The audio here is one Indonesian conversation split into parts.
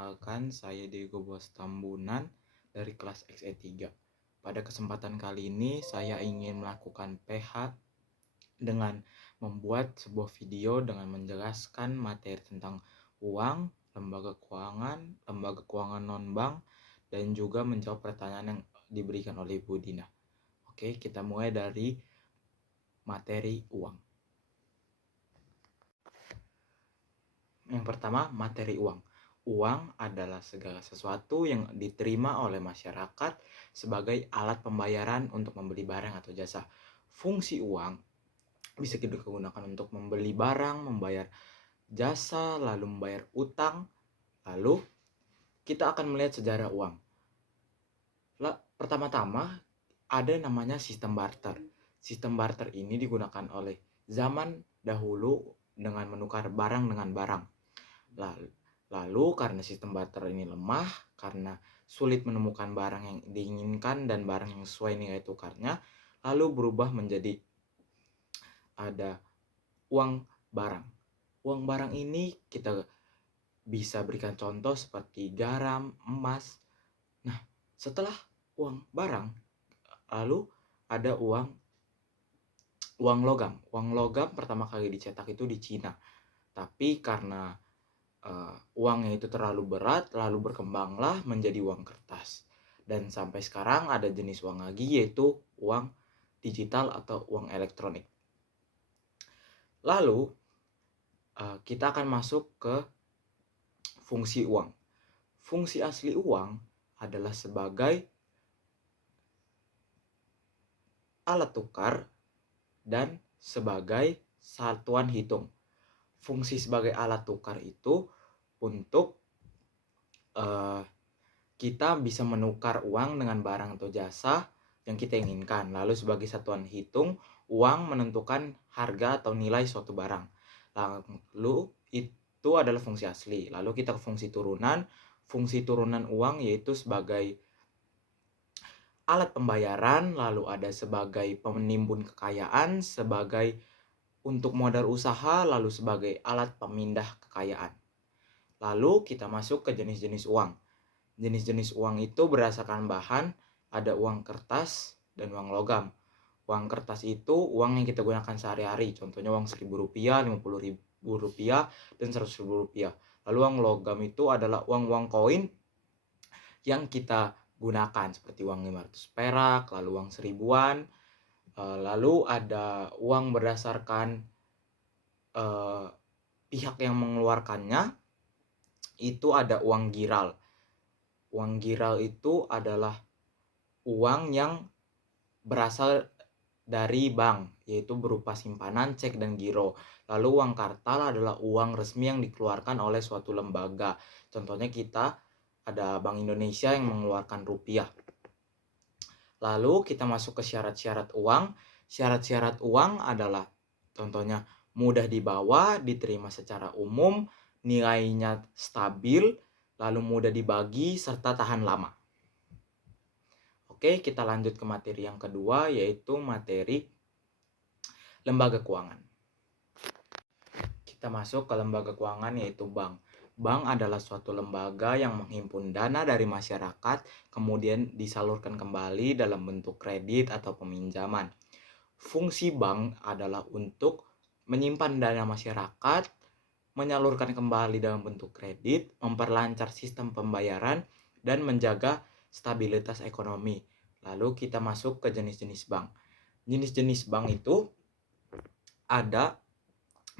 Perkenalkan, saya Diego Bos Tambunan dari kelas XE3. Pada kesempatan kali ini, saya ingin melakukan PH dengan membuat sebuah video dengan menjelaskan materi tentang uang, lembaga keuangan non-bank, dan juga menjawab pertanyaan yang diberikan oleh Ibu Dina. Oke, kita mulai dari materi uang. Yang pertama, materi uang. Uang adalah segala sesuatu yang diterima oleh masyarakat sebagai alat pembayaran untuk membeli barang atau jasa. Fungsi uang bisa digunakan untuk membeli barang, membayar jasa, lalu membayar utang. Lalu kita akan melihat sejarah uang. Pertama-tama ada namanya sistem barter. Sistem barter ini digunakan oleh zaman dahulu dengan menukar barang dengan barang. Lalu karena sistem barter ini lemah, karena sulit menemukan barang yang diinginkan dan barang yang sesuai nilai tukarnya, lalu berubah menjadi ada uang barang. Uang barang ini kita bisa berikan contoh seperti garam, emas. Nah, setelah uang barang, lalu ada uang logam. Uang logam pertama kali dicetak itu di Cina. Tapi karena uangnya itu terlalu berat, lalu berkembanglah menjadi uang kertas. Dan sampai sekarang ada jenis uang lagi, yaitu uang digital atau uang elektronik. Lalu kita akan masuk ke fungsi uang. Fungsi asli uang adalah sebagai alat tukar dan sebagai satuan hitung. Fungsi sebagai alat tukar itu untuk kita bisa menukar uang dengan barang atau jasa yang kita inginkan. Lalu sebagai satuan hitung, uang menentukan harga atau nilai suatu barang. Lalu itu adalah fungsi asli. Lalu kita ke fungsi turunan. Fungsi turunan uang yaitu sebagai alat pembayaran, lalu ada sebagai penimbun kekayaan, sebagai untuk modal usaha, lalu sebagai alat pemindah kekayaan. Lalu kita masuk ke jenis-jenis uang. Jenis-jenis uang itu berdasarkan bahan, ada uang kertas dan uang logam. Uang kertas itu uang yang kita gunakan sehari-hari, contohnya uang Rp1.000, Rp50.000, dan Rp100.000. Lalu uang logam itu adalah uang-uang koin yang kita gunakan, seperti uang 500 perak, lalu uang 1000-an. Lalu ada uang berdasarkan pihak yang mengeluarkannya, itu ada uang giral. Uang giral itu adalah uang yang berasal dari bank, yaitu berupa simpanan, cek, dan giro. Lalu uang kartal adalah uang resmi yang dikeluarkan oleh suatu lembaga. Contohnya kita ada Bank Indonesia yang mengeluarkan rupiah. Lalu kita masuk ke syarat-syarat uang. Syarat-syarat uang adalah contohnya mudah dibawa, diterima secara umum, nilainya stabil, lalu mudah dibagi, serta tahan lama. Oke, kita lanjut ke materi yang kedua, yaitu materi lembaga keuangan. Kita masuk ke lembaga keuangan, yaitu bank. Bank adalah suatu lembaga yang menghimpun dana dari masyarakat, kemudian disalurkan kembali dalam bentuk kredit atau peminjaman. Fungsi bank adalah untuk menyimpan dana masyarakat, menyalurkan kembali dalam bentuk kredit, memperlancar sistem pembayaran, dan menjaga stabilitas ekonomi. Lalu kita masuk ke jenis-jenis bank. Jenis-jenis bank itu ada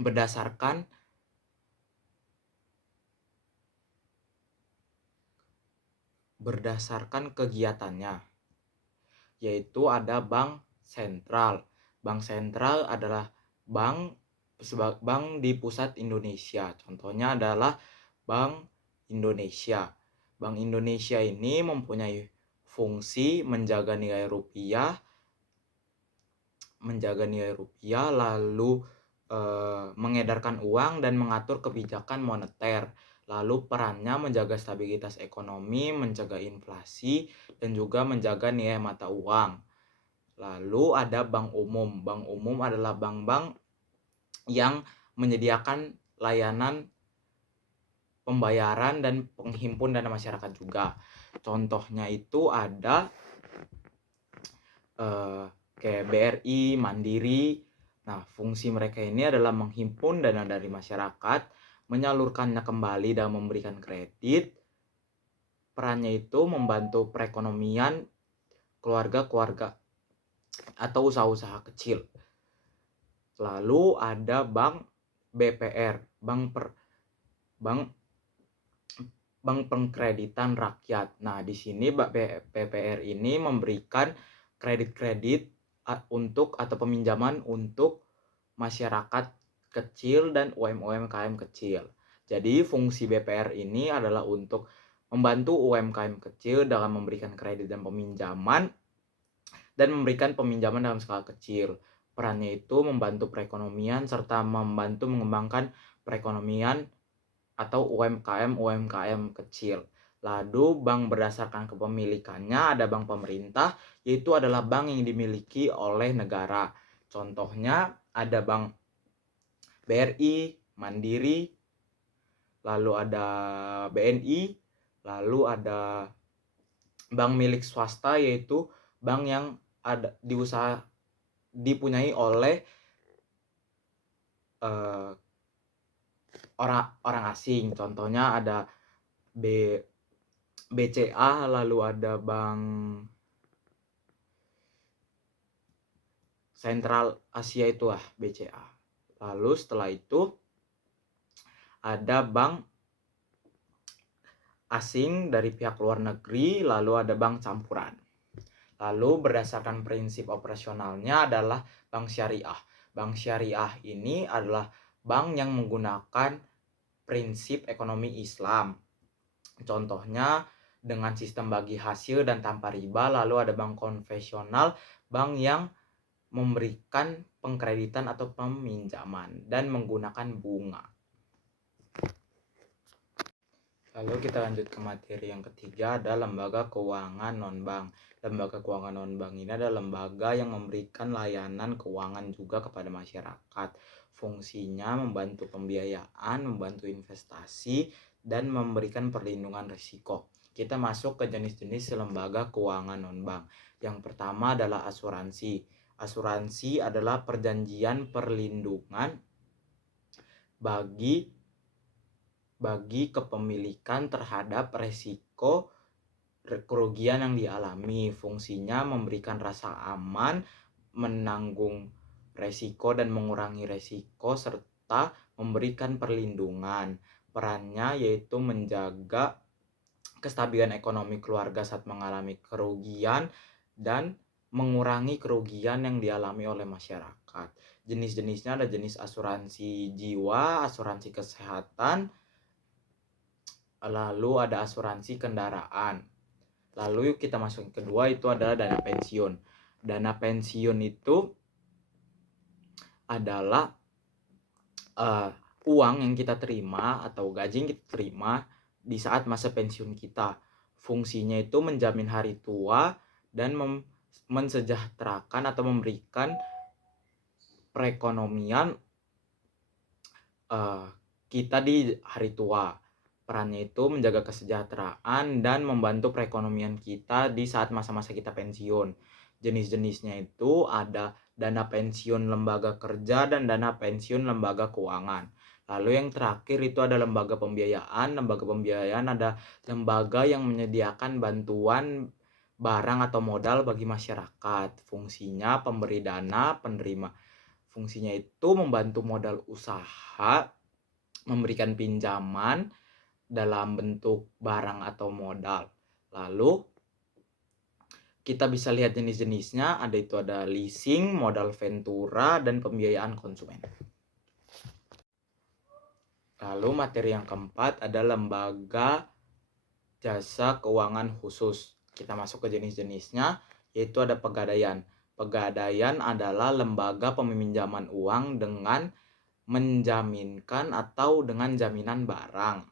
berdasarkan kegiatannya, yaitu ada bank sentral. Bank sentral adalah bank di pusat Indonesia. Contohnya adalah Bank Indonesia. Bank Indonesia ini mempunyai fungsi menjaga nilai rupiah, lalu mengedarkan uang dan mengatur kebijakan moneter. Lalu perannya menjaga stabilitas ekonomi, mencegah inflasi, dan juga menjaga nilai mata uang. Lalu ada bank umum. Bank umum adalah bank-bank yang menyediakan layanan pembayaran dan penghimpun dana masyarakat juga. Contohnya itu ada kayak BRI, Mandiri. Nah, fungsi mereka ini adalah menghimpun dana dari masyarakat, menyalurkannya kembali dan memberikan kredit. Perannya itu membantu perekonomian keluarga-keluarga atau usaha-usaha kecil. Lalu ada Bank BPR, Bank Pengkreditan Rakyat. Nah, di sini BPR ini memberikan kredit-kredit untuk atau peminjaman untuk masyarakat kecil dan UMKM kecil. Jadi fungsi BPR ini adalah untuk membantu UMKM kecil dalam memberikan kredit dan peminjaman dan memberikan peminjaman dalam skala kecil. Perannya itu membantu perekonomian serta membantu mengembangkan perekonomian atau UMKM kecil. Lalu bank berdasarkan kepemilikannya ada bank pemerintah, yaitu adalah bank yang dimiliki oleh negara. Contohnya ada bank BRI, Mandiri, lalu ada BNI, lalu ada bank milik swasta, yaitu bank yang dipunyai oleh orang asing. Contohnya ada BCA, lalu ada Bank Sentral Asia itu BCA. Lalu setelah itu ada bank asing dari pihak luar negeri, lalu ada bank campuran. Lalu berdasarkan prinsip operasionalnya adalah bank syariah. Bank syariah ini adalah bank yang menggunakan prinsip ekonomi Islam. Contohnya dengan sistem bagi hasil dan tanpa riba. Lalu ada bank konvensional, bank yang memberikan pengkreditan atau peminjaman dan menggunakan bunga. Lalu kita lanjut ke materi yang ketiga, ada lembaga keuangan non-bank. Lembaga keuangan non-bank ini adalah lembaga yang memberikan layanan keuangan juga kepada masyarakat. Fungsinya membantu pembiayaan, membantu investasi, dan memberikan perlindungan risiko. Kita masuk ke jenis-jenis lembaga keuangan non-bank. Yang pertama adalah asuransi. Asuransi adalah perjanjian perlindungan bagi kepemilikan terhadap resiko kerugian yang dialami. Fungsinya memberikan rasa aman, menanggung resiko dan mengurangi resiko, serta memberikan perlindungan. Perannya yaitu menjaga kestabilan ekonomi keluarga saat mengalami kerugian dan mengurangi kerugian yang dialami oleh masyarakat. Jenis-jenisnya ada jenis asuransi jiwa, asuransi kesehatan, lalu ada asuransi kendaraan. Lalu kita masuk ke kedua, itu adalah dana pensiun. Dana pensiun itu adalah uang yang kita terima atau gaji yang kita terima di saat masa pensiun kita. Fungsinya itu menjamin hari tua dan mensejahterakan atau memberikan perekonomian kita di hari tua. Perannya itu menjaga kesejahteraan dan membantu perekonomian kita di saat masa-masa kita pensiun. Jenis-jenisnya itu ada dana pensiun lembaga kerja dan dana pensiun lembaga keuangan. Lalu yang terakhir itu ada lembaga pembiayaan. Lembaga pembiayaan ada lembaga yang menyediakan bantuan barang atau modal bagi masyarakat. Fungsinya pemberi dana, penerima. Fungsinya itu membantu modal usaha, memberikan pinjaman dalam bentuk barang atau modal. Lalu kita bisa lihat jenis-jenisnya, ada leasing, modal ventura, dan pembiayaan konsumen. Lalu materi yang keempat ada lembaga jasa keuangan khusus. Kita masuk ke jenis-jenisnya, yaitu ada Pegadaian. Pegadaian adalah lembaga peminjaman uang dengan menjaminkan atau dengan jaminan barang.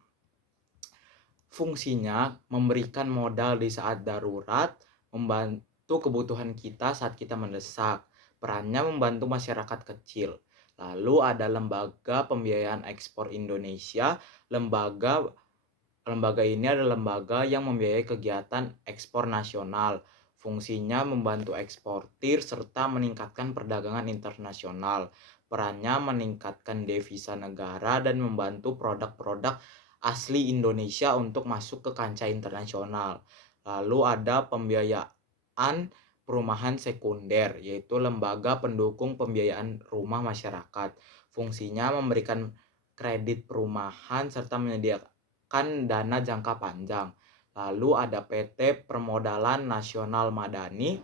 Fungsinya memberikan modal di saat darurat, membantu kebutuhan kita saat kita mendesak. Perannya membantu masyarakat kecil. Lalu ada Lembaga Pembiayaan Ekspor Indonesia. Lembaga ini adalah lembaga yang membiayai kegiatan ekspor nasional. Fungsinya membantu eksportir serta meningkatkan perdagangan internasional. Perannya meningkatkan devisa negara dan membantu produk-produk asli Indonesia untuk masuk ke kancah internasional. Lalu ada pembiayaan perumahan sekunder, yaitu lembaga pendukung pembiayaan rumah masyarakat. Fungsinya memberikan kredit perumahan serta menyediakan dana jangka panjang. Lalu ada PT Permodalan Nasional Madani.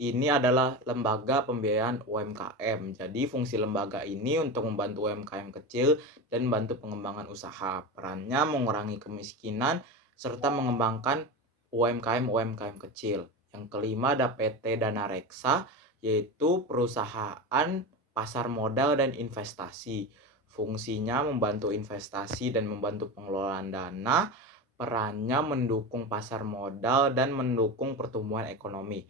Ini adalah lembaga pembiayaan UMKM. Jadi fungsi lembaga ini untuk membantu UMKM kecil dan membantu pengembangan usaha. Perannya mengurangi kemiskinan serta mengembangkan UMKM kecil. Yang kelima ada PT Dana Reksa, yaitu perusahaan pasar modal dan investasi. Fungsinya membantu investasi dan membantu pengelolaan dana. Perannya mendukung pasar modal dan mendukung pertumbuhan ekonomi.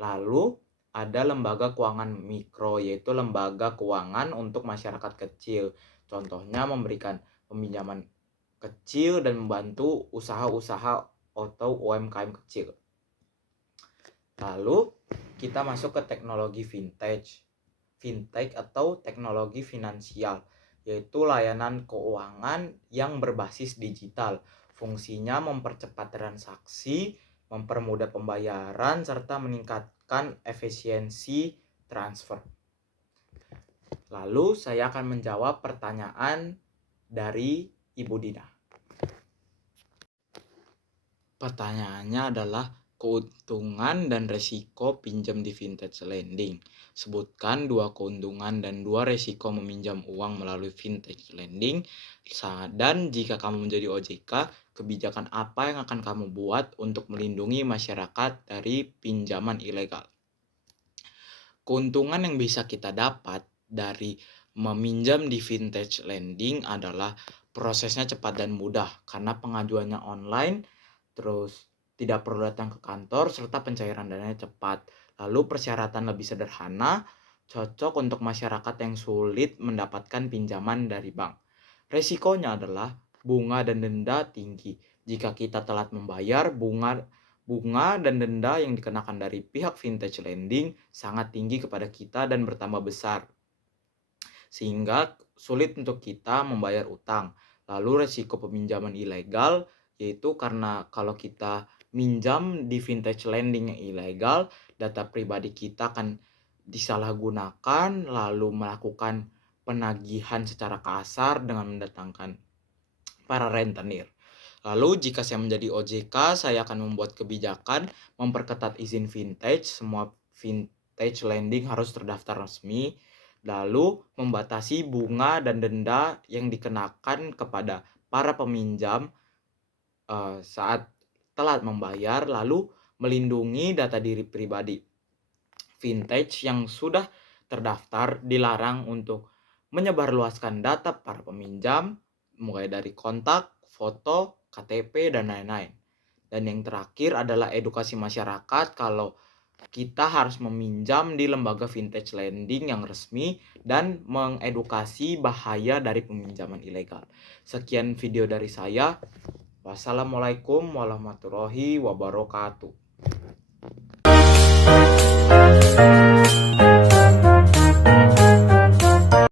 Lalu ada lembaga keuangan mikro, yaitu lembaga keuangan untuk masyarakat kecil. Contohnya memberikan peminjaman kecil dan membantu usaha-usaha atau UMKM kecil. Lalu kita masuk ke teknologi fintech atau teknologi finansial, yaitu layanan keuangan yang berbasis digital. Fungsinya mempercepat transaksi, mempermudah pembayaran, serta meningkatkan efisiensi transfer. Lalu saya akan menjawab pertanyaan dari Ibu Dina. Pertanyaannya adalah keuntungan dan resiko pinjam di vintage lending. Sebutkan 2 keuntungan dan 2 resiko meminjam uang melalui vintage lending. Dan jika kamu menjadi OJK, kebijakan apa yang akan kamu buat untuk melindungi masyarakat dari pinjaman ilegal? Keuntungan yang bisa kita dapat dari meminjam di vintage lending adalah prosesnya cepat dan mudah karena pengajuannya online, terus tidak perlu datang ke kantor, serta pencairan dananya cepat. Lalu persyaratan lebih sederhana, cocok untuk masyarakat yang sulit mendapatkan pinjaman dari bank. Resikonya adalah bunga dan denda tinggi. Jika kita telat membayar, bunga dan denda yang dikenakan dari pihak vintage lending sangat tinggi kepada kita dan bertambah besar, sehingga sulit untuk kita membayar utang. Lalu resiko peminjaman ilegal, yaitu karena kalau kita minjam di vintage lending yang ilegal, data pribadi kita akan disalahgunakan, lalu melakukan penagihan secara kasar dengan mendatangkan para rentenir. Lalu jika saya menjadi OJK, saya akan membuat kebijakan memperketat izin vintage. Semua vintage lending harus terdaftar resmi. Lalu membatasi bunga dan denda yang dikenakan kepada para peminjam saat telat membayar, lalu melindungi data diri pribadi. Vintage yang sudah terdaftar dilarang untuk menyebarluaskan data para peminjam, mulai dari kontak, foto, KTP, dan lain-lain. Dan yang terakhir adalah edukasi masyarakat kalau kita harus meminjam di lembaga vintage lending yang resmi dan mengedukasi bahaya dari peminjaman ilegal. Sekian video dari saya. Wassalamualaikum warahmatullahi wabarakatuh.